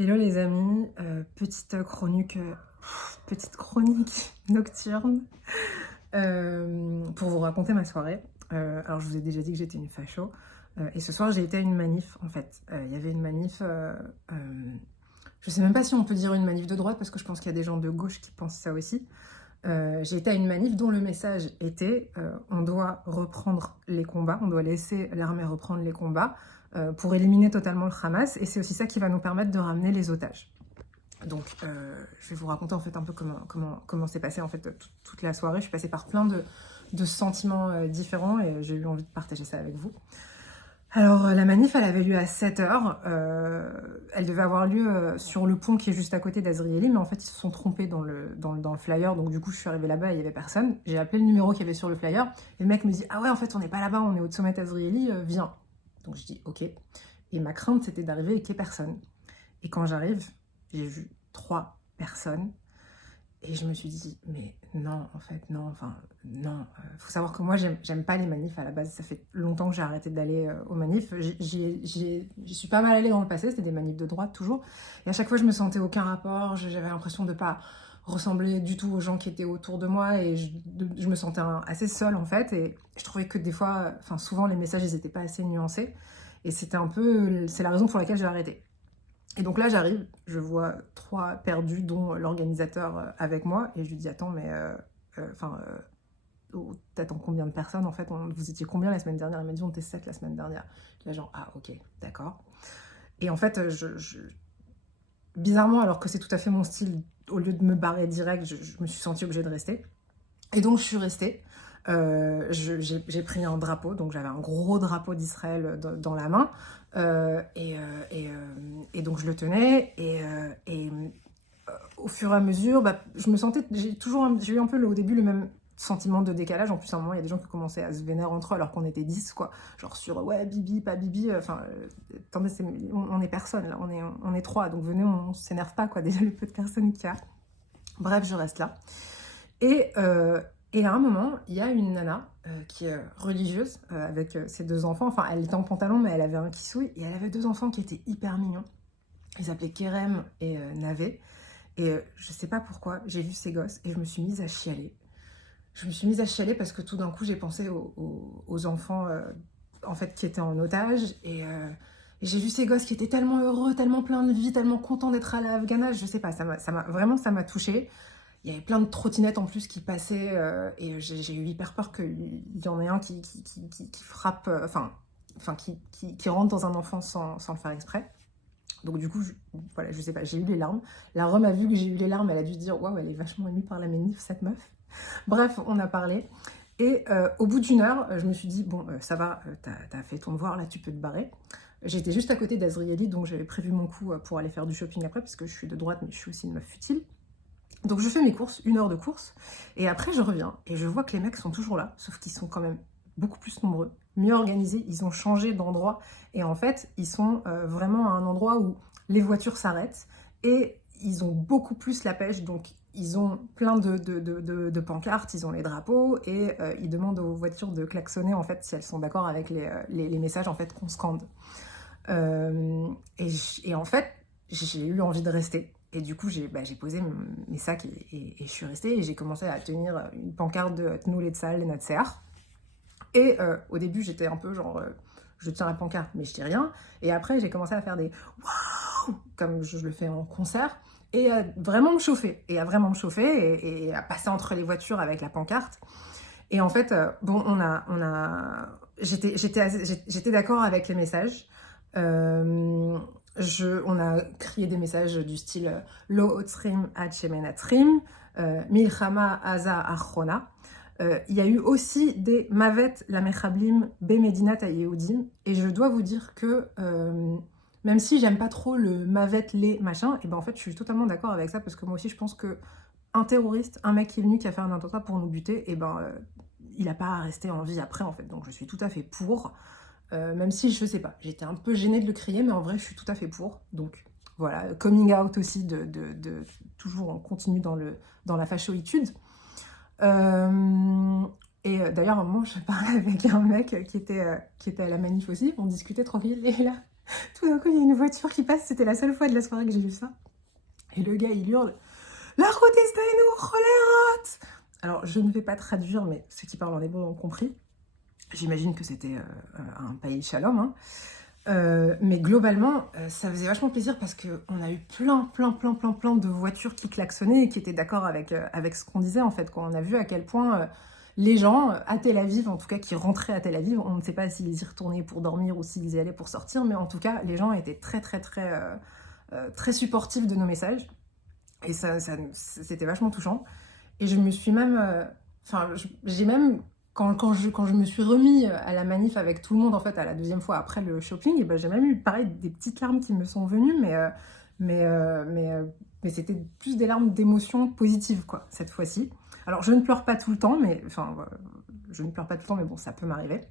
Hello les amis, petite chronique nocturne pour vous raconter ma soirée. Alors je vous ai déjà dit que j'étais une facho et ce soir j'ai été à une manif en fait. Il y avait une manif, je sais même pas si on peut dire une manif de droite parce que je pense qu'il y a des gens de gauche qui pensent ça aussi. J'ai été à une manif dont le message était on doit reprendre les combats, on doit laisser l'armée reprendre les combats pour éliminer totalement le Hamas, et c'est aussi ça qui va nous permettre de ramener les otages. Donc je vais vous raconter en fait un peu comment s'est passé en fait toute la soirée. Je suis passée par plein de sentiments différents et j'ai eu envie de partager ça avec vous. Alors la manif elle avait lieu à 7h, elle devait avoir lieu sur le pont qui est juste à côté d'Azrieli, mais en fait ils se sont trompés dans le flyer, donc du coup je suis arrivée là-bas et il n'y avait personne. J'ai appelé le numéro qu'il y avait sur le flyer et le mec me dit « Ah ouais en fait on n'est pas là-bas, on est au sommet d'Azrieli, viens ». Donc je dis « Ok ». Et ma crainte c'était d'arriver et qu'il n'y ait personne. Et quand j'arrive, j'ai vu 3 personnes. Et je me suis dit, mais non, en fait, non, enfin, non. Faut savoir que moi, j'aime pas les manifs à la base. Ça fait longtemps que j'ai arrêté d'aller aux manifs. J'y suis pas mal allée dans le passé, c'était des manifs de droite toujours. Et à chaque fois, je me sentais aucun rapport. J'avais l'impression de pas ressembler du tout aux gens qui étaient autour de moi. Et je me sentais assez seule, en fait. Et je trouvais que des fois, enfin, souvent, les messages, ils étaient pas assez nuancés. Et c'était un peu, c'est la raison pour laquelle j'ai arrêté. Et donc là, j'arrive, je vois 3 perdus, dont l'organisateur avec moi, et je lui dis, attends, mais t'attends combien de personnes en fait, vous étiez combien la semaine dernière? Il m'a dit, on était 7 la semaine dernière. Là, genre, ah ok, d'accord. Et en fait, bizarrement, alors que c'est tout à fait mon style, au lieu de me barrer direct, je me suis sentie obligée de rester. Et donc, je suis restée. J'ai pris un drapeau, donc j'avais un gros drapeau d'Israël dans la main, et donc je le tenais, et au fur et à mesure, bah, je me sentais, j'ai eu un peu au début le même sentiment de décalage. En plus, à un moment, il y a des gens qui commençaient à se vénérer entre eux alors qu'on était 10, quoi. Genre sur, ouais, Bibi, pas Bibi, enfin, attendez, on est personne, là, on est 3, donc venez, on s'énerve pas, quoi, déjà le peu de personnes qu'il y a. Bref, je reste là. Et à un moment, il y a une nana qui est religieuse avec ses 2 enfants. Enfin, elle était en pantalon, mais elle avait un kissouille. Et elle avait 2 enfants qui étaient hyper mignons. Ils s'appelaient Kerem et Navé. Et je sais pas pourquoi, j'ai vu ces gosses et je me suis mise à chialer. Je me suis mise à chialer parce que tout d'un coup, j'ai pensé aux enfants en fait, qui étaient en otage. Et j'ai vu ces gosses qui étaient tellement heureux, tellement pleins de vie, tellement contents d'être à la Afghana. Je sais pas, ça m'a touchée. Il y avait plein de trottinettes en plus qui passaient et j'ai eu hyper peur qu'il y en ait un qui frappe, qui rentre dans un enfant sans le faire exprès. Donc du coup, voilà, je sais pas, j'ai eu les larmes. La Rome a vu que j'ai eu les larmes, elle a dû se dire « Waouh, elle est vachement émue par la manif, cette meuf ». Bref, on a parlé. Et au bout d'1 heure, je me suis dit « Bon, ça va, t'as fait ton devoir, là, tu peux te barrer ». J'étais juste à côté d'Azrieli, donc j'avais prévu mon coup pour aller faire du shopping après, parce que je suis de droite, mais je suis aussi une meuf futile. Donc je fais mes courses, 1 heure de course, et après je reviens, et je vois que les mecs sont toujours là, sauf qu'ils sont quand même beaucoup plus nombreux, mieux organisés, ils ont changé d'endroit, et en fait, ils sont vraiment à un endroit où les voitures s'arrêtent, et ils ont beaucoup plus la pêche, donc ils ont plein de pancartes, ils ont les drapeaux, et ils demandent aux voitures de klaxonner, en fait, si elles sont d'accord avec les messages, en fait, qu'on scande. Et en fait, j'ai eu envie de rester. Et du coup, j'ai posé mes sacs et je suis restée et j'ai commencé à tenir une pancarte de Tnou Letzal Natseach. Et au début, j'étais un peu genre, je tiens la pancarte, mais je dis rien. Et après, j'ai commencé à faire des waouh, comme je le fais en concert, et à vraiment me chauffer, et à passer entre les voitures avec la pancarte. Et en fait, bon, j'étais d'accord avec les messages. On a crié des messages du style Lo Otzrim Ad Shemenatrim, Milchama Aza Achrona. Il y a eu aussi des Mavet la Mechablim Be Medinat Yehudim, et je dois vous dire que même si j'aime pas trop le Mavet les machin, et ben en fait je suis totalement d'accord avec ça, parce que moi aussi je pense que un terroriste, un mec qui est venu qui a fait un attentat pour nous buter, et ben il n'a pas à rester en vie après en fait, donc je suis tout à fait pour. Même si, je sais pas, j'étais un peu gênée de le crier, mais en vrai, je suis tout à fait pour. Donc, voilà, coming out aussi, toujours on continue dans la fachoïtude. D'ailleurs, à un moment, je parlais avec un mec qui était à la manif aussi, on discutait tranquille, et là, Tout d'un coup, il y a une voiture qui passe, c'était la seule fois de la soirée que j'ai vu ça. Et le gars, il hurle « La route est nous, Rollert !» Alors, je ne vais pas traduire, mais ceux qui parlent en hébreu ont compris. J'imagine que c'était un pays shalom, hein. Mais globalement, ça faisait vachement plaisir parce qu'on a eu plein de voitures qui klaxonnaient et qui étaient d'accord avec ce qu'on disait en fait, quoi. On a vu à quel point les gens à Tel Aviv, en tout cas qui rentraient à Tel Aviv, on ne sait pas s'ils y retournaient pour dormir ou s'ils y allaient pour sortir, mais en tout cas, les gens étaient très supportifs de nos messages. Et c'était vachement touchant. Et je me suis même... Enfin, j'ai même... Quand je me suis remis à la manif avec tout le monde, en fait, à la deuxième fois après le shopping, et ben, j'ai même eu, pareil, des petites larmes qui me sont venues, mais c'était plus des larmes d'émotion positive, quoi, cette fois-ci. Alors, je ne pleure pas tout le temps, mais... Enfin, je ne pleure pas tout le temps, mais bon, ça peut m'arriver.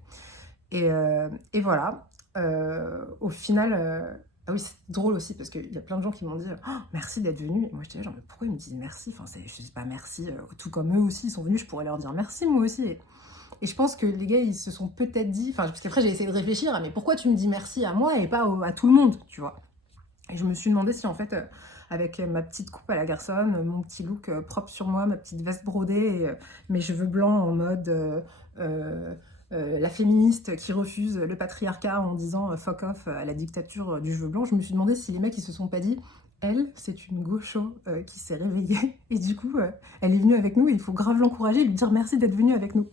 Et voilà. Au final... Ah oui, c'est drôle aussi, parce qu'il y a plein de gens qui m'ont dit « Oh, merci d'être venu !» Et moi, j'étais là, genre, mais pourquoi ils me disent merci? Enfin, je dis pas merci, tout comme eux aussi, ils sont venus, je pourrais leur dire merci, moi aussi. Et je pense que les gars, ils se sont peut-être dit... Enfin, parce qu'après, j'ai essayé de réfléchir à mais pourquoi tu me dis merci à moi et pas à tout le monde, tu vois? Et je me suis demandé si, en fait, avec ma petite coupe à la garçonne, mon petit look propre sur moi, ma petite veste brodée, et, mes cheveux blancs en mode... la féministe qui refuse le patriarcat en disant fuck off à la dictature du cheveu blanc, je me suis demandé si les mecs ils se sont pas dit elle, c'est une gaucho qui s'est réveillée et du coup elle est venue avec nous et il faut grave l'encourager et lui dire merci d'être venue avec nous.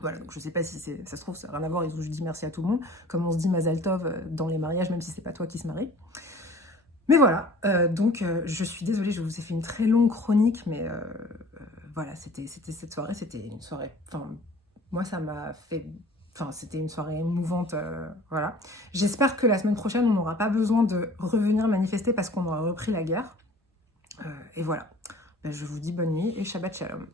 Voilà, donc je sais pas si ça se trouve, ça n'a rien à voir, je dis merci à tout le monde, comme on se dit Mazal Tov dans les mariages, même si c'est pas toi qui se marie. Mais voilà, donc je suis désolée, je vous ai fait une très longue chronique, mais voilà, c'était cette soirée, c'était une soirée, enfin, moi ça m'a fait, enfin, c'était une soirée émouvante, voilà. J'espère que la semaine prochaine, on n'aura pas besoin de revenir manifester parce qu'on aura repris la guerre. Et voilà, ben, je vous dis bonne nuit et Shabbat Shalom.